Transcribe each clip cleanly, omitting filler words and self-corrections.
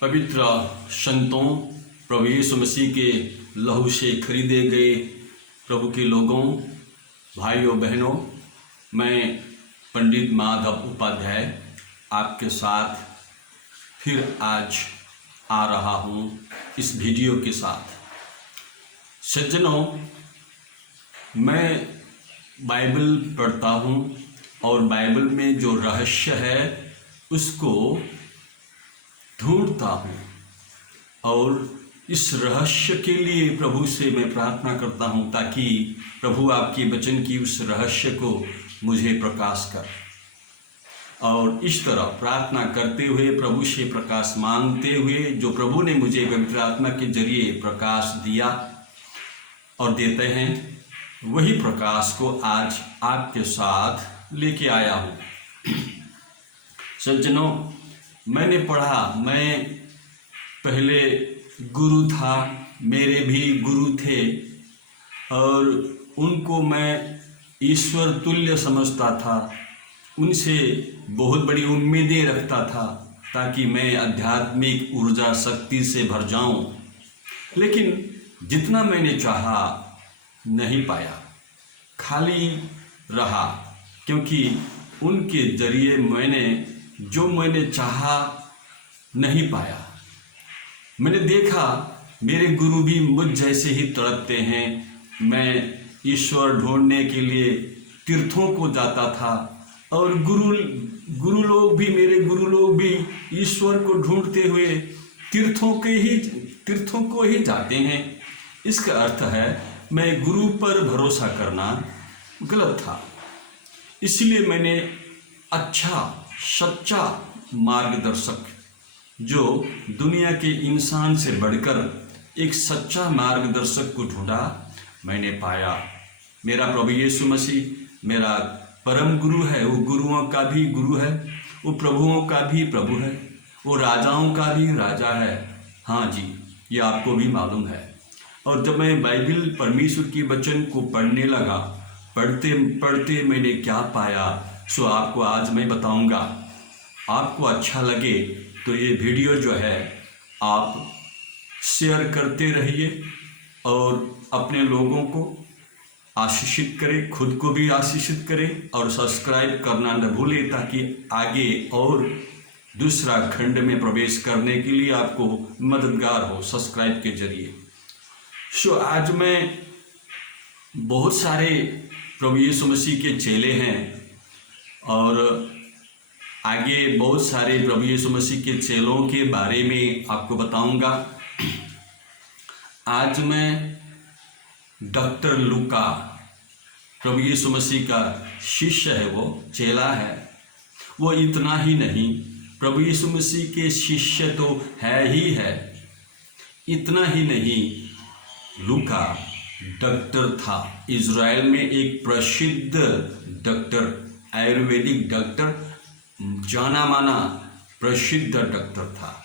पवित्र संतों, प्रभु यीशु मसीह के लहू से खरीदे गए प्रभु के लोगों, भाइयों बहनों, मैं पंडित माधव उपाध्याय आपके साथ फिर आज आ रहा हूँ इस वीडियो के साथ। सज्जनों, मैं बाइबल पढ़ता हूँ और बाइबल में जो रहस्य है उसको ढूंढता हूँ और इस रहस्य के लिए प्रभु से मैं प्रार्थना करता हूँ ताकि प्रभु आपके वचन की उस रहस्य को मुझे प्रकाश कर। और इस तरह प्रार्थना करते हुए, प्रभु से प्रकाश मांगते हुए, जो प्रभु ने मुझे पवित्र आत्मा के जरिए प्रकाश दिया और देते हैं, वही प्रकाश को आज आपके साथ लेके आया हूँ। सज्जनों, मैंने पढ़ा, मैं पहले गुरु था, मेरे भी गुरु थे और उनको मैं ईश्वर तुल्य समझता था, उनसे बहुत बड़ी उम्मीदें रखता था ताकि मैं आध्यात्मिक ऊर्जा शक्ति से भर जाऊं। लेकिन जितना मैंने चाहा नहीं पाया, खाली रहा, क्योंकि उनके जरिए मैंने चाहा नहीं पाया। मैंने देखा मेरे गुरु भी मुझ जैसे ही तड़पते हैं। मैं ईश्वर ढूंढने के लिए तीर्थों को जाता था और गुरु लोग भी, मेरे गुरु लोग भी ईश्वर को ढूंढते हुए तीर्थों को ही जाते हैं। इसका अर्थ है मैं गुरु पर भरोसा करना गलत था। इसलिए मैंने अच्छा सच्चा मार्गदर्शक, जो दुनिया के इंसान से बढ़कर एक सच्चा मार्गदर्शक को ढूंढा, मैंने पाया। मेरा प्रभु यीशु मसीह मेरा परम गुरु है। वो गुरुओं का भी गुरु है, वो प्रभुओं का भी प्रभु है, वो राजाओं का भी राजा है। हाँ जी, ये आपको भी मालूम है। और जब मैं बाइबल, परमेश्वर की वचन को पढ़ने लगा, पढ़ते पढ़ते मैंने क्या पाया सो आपको आज मैं बताऊंगा। आपको अच्छा लगे तो ये वीडियो जो है आप शेयर करते रहिए और अपने लोगों को आशीषित करें, खुद को भी आशीषित करें और सब्सक्राइब करना न भूलें ताकि आगे और दूसरा खंड में प्रवेश करने के लिए आपको मददगार हो सब्सक्राइब के जरिए। सो आज मैं, बहुत सारे प्रभु यीशु मसीह के चेले हैं और आगे बहुत सारे प्रभु यीशु मसीह के चेलों के बारे में आपको बताऊंगा। आज मैं डॉक्टर लूका, प्रभु यीशु मसीह का शिष्य है, वो चेला है। वो इतना ही नहीं, प्रभु यीशु मसीह के शिष्य तो है ही है, इतना ही नहीं, लूका डॉक्टर था। इज़राइल में एक प्रसिद्ध डॉक्टर, आयुर्वेदिक डॉक्टर, जाना माना प्रसिद्ध डॉक्टर था।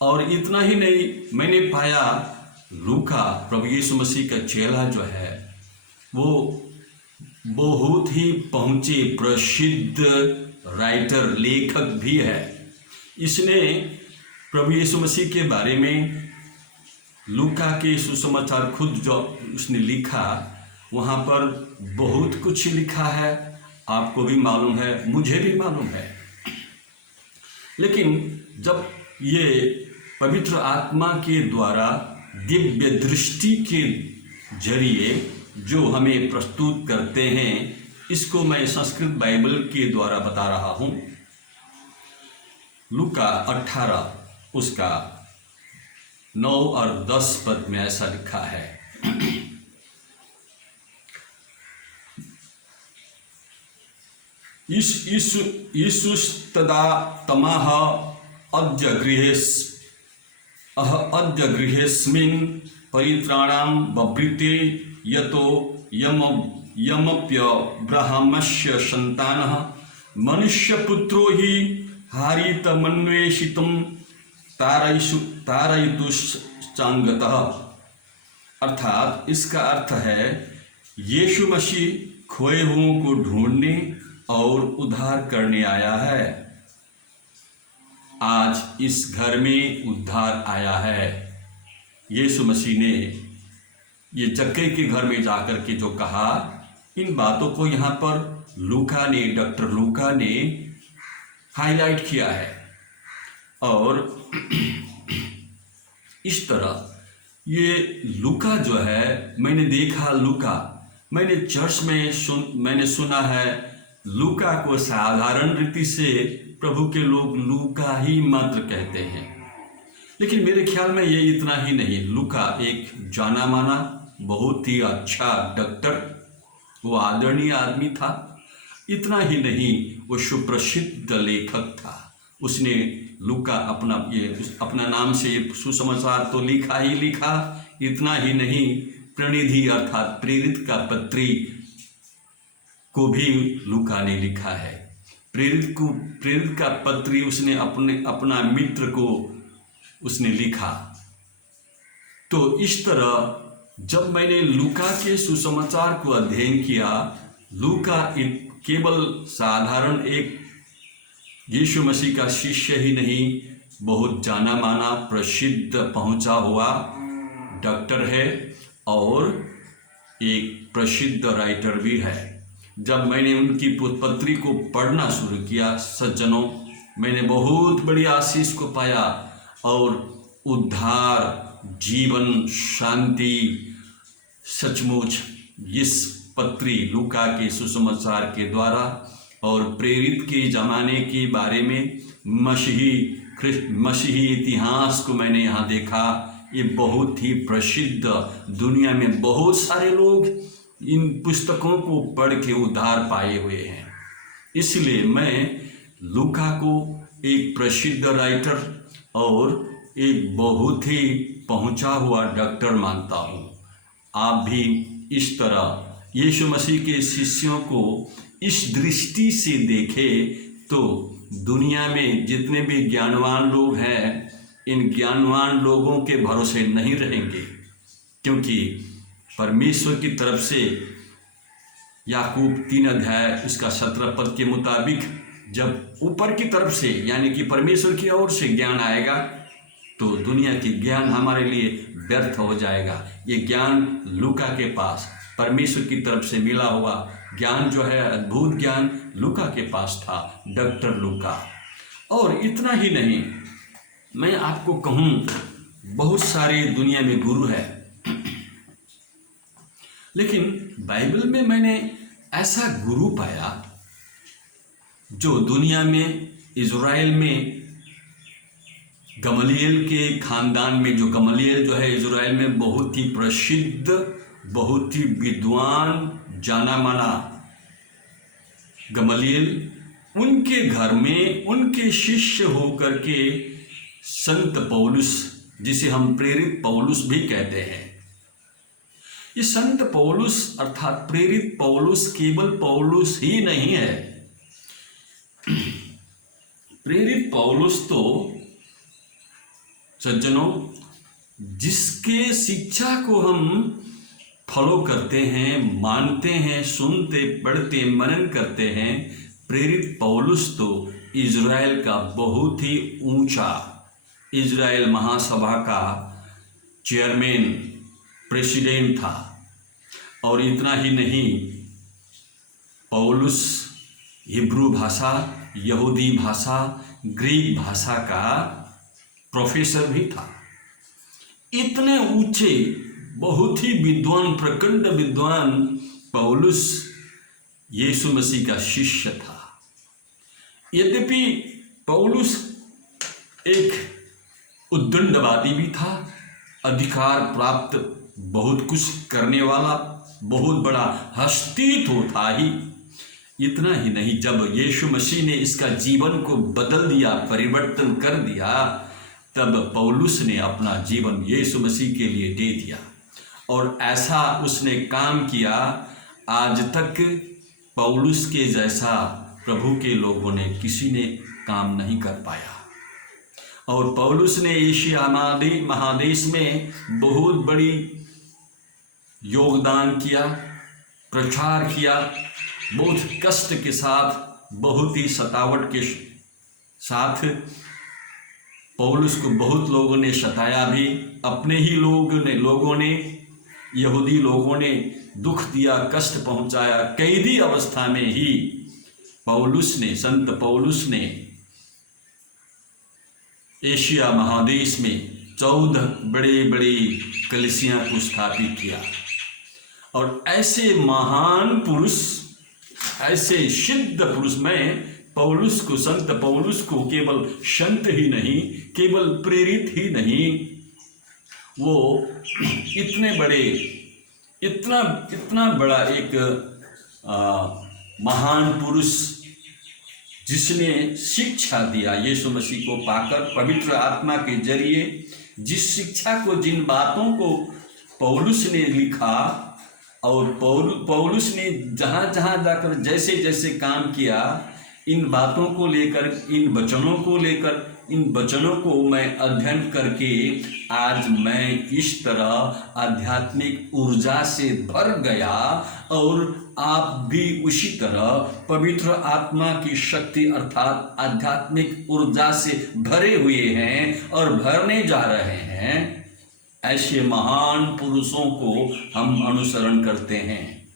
और इतना ही नहीं, मैंने पाया लूका प्रभु यीशु मसीह का चेला जो है वो बहुत ही पहुँचे प्रसिद्ध राइटर, लेखक भी है। इसने प्रभु यीशु मसीह के बारे में लूका के सुसमाचार खुद जो उसने लिखा, वहाँ पर बहुत कुछ लिखा है। आपको भी मालूम है, मुझे भी मालूम है। लेकिन जब ये पवित्र आत्मा के द्वारा दिव्य दृष्टि के जरिए जो हमें प्रस्तुत करते हैं, इसको मैं संस्कृत बाइबल के द्वारा बता रहा हूँ। लूका 18 उसका 9 और 10 पद में ऐसा लिखा है। ईशुस्तदा तमाह अद्य गृहेस्मिन् परित्राणां बभृते यतो यमप्यब्राह्मस्य सन्तानः मनुष्यपुत्रो हि हारितमन्वेषितुं तारयितुश्चांगतः। अर्थात इसका अर्थ है, यीशु मसीह खोए हुओं को ढूंढने और उद्धार करने आया है। आज इस घर में उद्धार आया है। यीशु मसीह ने ये जक्कई के घर में जाकर के जो कहा, इन बातों को यहाँ पर लूका ने, डॉक्टर लूका ने हाईलाइट किया है। और इस तरह ये लूका जो है, मैंने देखा लूका, मैंने चर्च में मैंने सुना है लूका को साधारण रीति से प्रभु के लोग लूका ही मात्र कहते हैं, लेकिन मेरे ख्याल में ये इतना ही नहीं। लूका एक जाना माना बहुत ही अच्छा डॉक्टर, वो आदरणीय आदमी था। इतना ही नहीं, वो सुप्रसिद्ध लेखक था। उसने लूका अपना नाम से सुसमाचार तो लिखा ही लिखा। इतना ही नहीं, प्रणिधि अर्थात प्रेरित का पत्री को भी लूका ने लिखा है। प्रेरित का पत्री उसने अपना मित्र को उसने लिखा। तो इस तरह जब मैंने लूका के सुसमाचार को अध्ययन किया, लूका केवल साधारण एक यीशु मसीह का शिष्य ही नहीं, बहुत जाना माना प्रसिद्ध पहुंचा हुआ डॉक्टर है और एक प्रसिद्ध राइटर भी है। जब मैंने उनकी पत्री को पढ़ना शुरू किया, सज्जनों, मैंने बहुत बड़ी आशीष को पाया और उद्धार, जीवन, शांति, सचमुच इस पत्री लूका के सुसमाचार के द्वारा और प्रेरित के ज़माने के बारे में मसीही इतिहास को मैंने यहाँ देखा। ये बहुत ही प्रसिद्ध, दुनिया में बहुत सारे लोग इन पुस्तकों को पढ़ के उद्धार पाए हुए हैं। इसलिए मैं लूका को एक प्रसिद्ध राइटर और एक बहुत ही पहुंचा हुआ डॉक्टर मानता हूँ। आप भी इस तरह यीशु मसीह के शिष्यों को इस दृष्टि से देखें तो दुनिया में जितने भी ज्ञानवान लोग हैं, इन ज्ञानवान लोगों के भरोसे नहीं रहेंगे, क्योंकि परमेश्वर की तरफ से याकूब 3 अध्याय उसका 17 पद के मुताबिक जब ऊपर की तरफ से यानी कि परमेश्वर की ओर से ज्ञान आएगा तो दुनिया की ज्ञान हमारे लिए व्यर्थ हो जाएगा। ये ज्ञान लूका के पास परमेश्वर की तरफ से मिला हुआ ज्ञान जो है, अद्भुत ज्ञान लूका के पास था, डॉक्टर लूका। और इतना ही नहीं, मैं आपको कहूँ बहुत सारे दुनिया में गुरु है, लेकिन बाइबल में मैंने ऐसा गुरु पाया जो दुनिया में, इज़राइल में, गमलीएल के खानदान में, जो गमलीएल जो है इज़राइल में बहुत ही प्रसिद्ध, बहुत ही विद्वान, जाना माना गमलीएल, उनके घर में उनके शिष्य होकर के संत पौलुस, जिसे हम प्रेरित पौलुस भी कहते हैं। ये संत पौलुस अर्थात प्रेरित पौलुस केवल पौलुस ही नहीं है। प्रेरित पौलुस तो सज्जनों, जिसके शिक्षा को हम फॉलो करते हैं, मानते हैं, सुनते, पढ़ते, मनन करते हैं, प्रेरित पौलुस तो इज़राइल का बहुत ही ऊंचा, इज़राइल महासभा का चेयरमैन, प्रेसिडेंट था। और इतना ही नहीं, पौलुस हिब्रू भाषा, यहूदी भाषा, ग्रीक भाषा का प्रोफेसर भी था। इतने ऊंचे, बहुत ही विद्वान, प्रचंड विद्वान पौलुस यीशु मसीह का शिष्य था। यद्यपि पौलुस एक उद्दंडवादी भी था, अधिकार प्राप्त बहुत कुछ करने वाला बहुत बड़ा हस्ती तो था ही। इतना ही नहीं, जब यीशु मसीह ने इसका जीवन को बदल दिया, परिवर्तन कर दिया, तब पौलुस ने अपना जीवन यीशु मसीह के लिए दे दिया। और ऐसा उसने काम किया, आज तक पौलुस के जैसा प्रभु के लोगों ने किसी ने काम नहीं कर पाया। और पौलुस ने एशिया महादेश में बहुत बड़ी योगदान किया, प्रचार किया, बहुत कष्ट के साथ, बहुत ही सतावट के साथ पौलुस को बहुत लोगों ने सताया भी, अपने ही लोगों ने यहूदी लोगों ने दुख दिया, कष्ट पहुंचाया। कैदी अवस्था में ही संत पौलुस ने एशिया महादेश में 14 बड़े बड़े कलीसिया को स्थापित किया। और ऐसे महान पुरुष, ऐसे सिद्ध पुरुष में संत पौलुस को केवल संत ही नहीं, केवल प्रेरित ही नहीं, वो इतने बड़े, इतना बड़ा एक महान पुरुष जिसने शिक्षा दिया यीशु मसीह को पाकर पवित्र आत्मा के जरिए, जिस शिक्षा को, जिन बातों को पौलुस ने लिखा और पौलुस ने जहाँ जहाँ जाकर जैसे जैसे काम किया, इन बातों को लेकर, इन वचनों को मैं अध्ययन करके आज मैं इस तरह आध्यात्मिक ऊर्जा से भर गया। और आप भी उसी तरह पवित्र आत्मा की शक्ति अर्थात आध्यात्मिक ऊर्जा से भरे हुए हैं और भरने जा रहे हैं। ऐसे महान पुरुषों को हम अनुसरण करते हैं,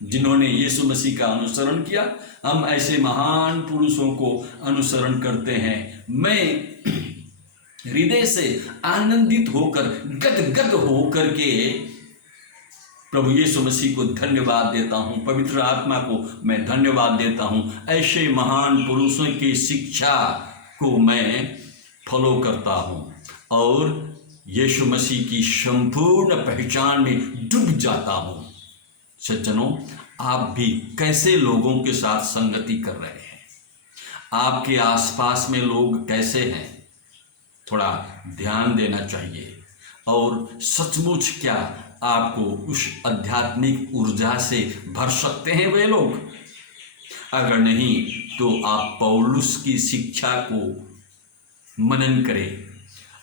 जिन्होंने यीशु मसीह का अनुसरण किया। हम ऐसे महान पुरुषों को अनुसरण करते हैं। मैं हृदय से आनंदित होकर, गदगद होकर के प्रभु यीशु मसीह को धन्यवाद देता हूँ, पवित्र आत्मा को मैं धन्यवाद देता हूँ। ऐसे महान पुरुषों की शिक्षा को मैं फॉलो करता हूँ और यीशु मसीह की संपूर्ण पहचान में डूब जाता हूँ। सज्जनों, आप भी कैसे लोगों के साथ संगति कर रहे हैं? आपके आसपास में लोग कैसे हैं? थोड़ा ध्यान देना चाहिए। और सचमुच क्या आपको उस आध्यात्मिक ऊर्जा से भर सकते हैं वे लोग? अगर नहीं तो आप पौलुस की शिक्षा को मनन करें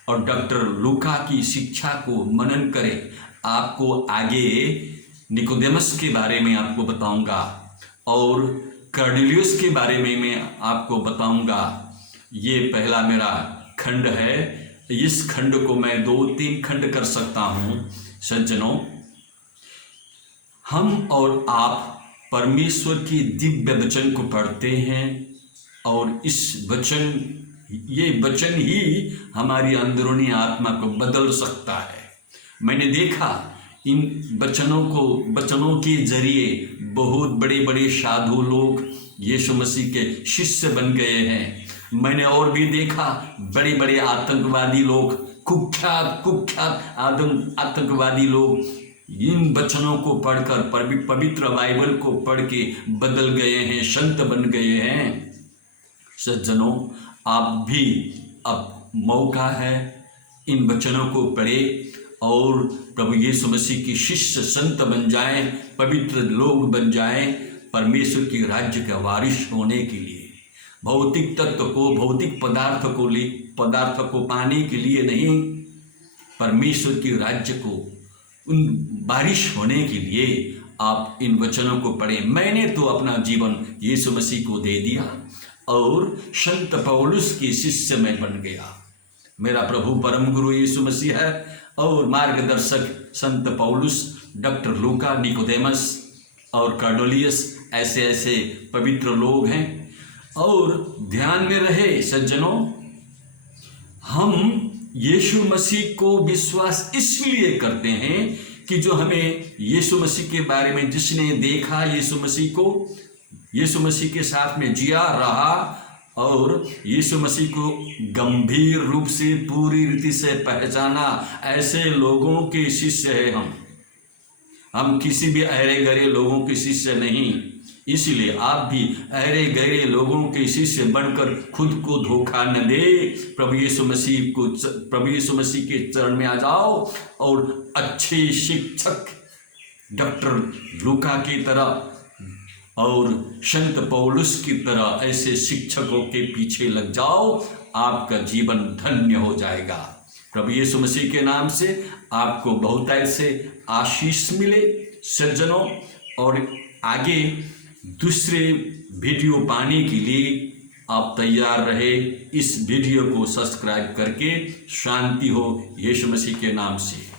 और डॉक्टर लूका की शिक्षा को मनन करें। आपको आगे निकोदेमस के बारे में आपको बताऊंगा और कर्नेलियुस के बारे में मैं आपको बताऊंगा। ये पहला मेरा खंड है। इस खंड को मैं 2-3 खंड कर सकता हूँ। सज्जनों, हम और आप परमेश्वर की दिव्य वचन को पढ़ते हैं और ये वचन ही हमारी अंदरूनी आत्मा को बदल सकता है। मैंने देखा इन वचनों के जरिए बहुत बड़े बड़े साधु लोग यीशु मसीह के शिष्य बन गए हैं। मैंने और भी देखा बड़े बड़े आतंकवादी लोग, कुख्यात आतंकवादी लोग इन वचनों को पढ़कर, पवित्र बाइबल को पढ़ के बदल गए हैं, संत बन गए हैं। सज्जनों, आप भी अब मौका है, इन वचनों को पढ़े और प्रभु यीशु मसीह की शिष्य संत बन जाएं, पवित्र लोग बन जाएं, परमेश्वर की राज्य का वारिस होने के लिए। भौतिक तत्व को, भौतिक पदार्थ को पाने के लिए नहीं, परमेश्वर की राज्य को उन वारिस होने के लिए आप इन वचनों को पढ़ें। मैंने तो अपना जीवन यीशु मसीह को दे दिया और संत पौलुस की शिष्य में बन गया। मेरा प्रभु परम गुरु यीशु मसीह है और मार्गदर्शक संत पौलुस, डॉक्टर लूका, निकोदेमस और कर्नेलियुस ऐसे पवित्र लोग हैं। और ध्यान में रहे सज्जनों, हम यीशु मसीह को विश्वास इसलिए करते हैं कि जो हमें यीशु मसीह के बारे में, जिसने देखा यीशु मसीह को, यीशु मसीह के साथ में जिया रहा और यीशु मसीह को गंभीर रूप से पूरी रीति से पहचाना, ऐसे लोगों के शिष्य है हम किसी भी अहरे गहरे लोगों के शिष्य नहीं। इसलिए आप भी अहरे गहरे लोगों के शिष्य बनकर खुद को धोखा न दे। प्रभु यीशु मसीह के चरण में आ जाओ और अच्छे शिक्षक डॉक्टर लूका की तरह और संत पौलुस की तरह ऐसे शिक्षकों के पीछे लग जाओ, आपका जीवन धन्य हो जाएगा। प्रभु यीशु मसीह के नाम से आपको बहुत ऐसे आशीष मिले सज्जनों। और आगे दूसरे वीडियो पाने के लिए आप तैयार रहे इस वीडियो को सब्सक्राइब करके। शांति हो यीशु मसीह के नाम से।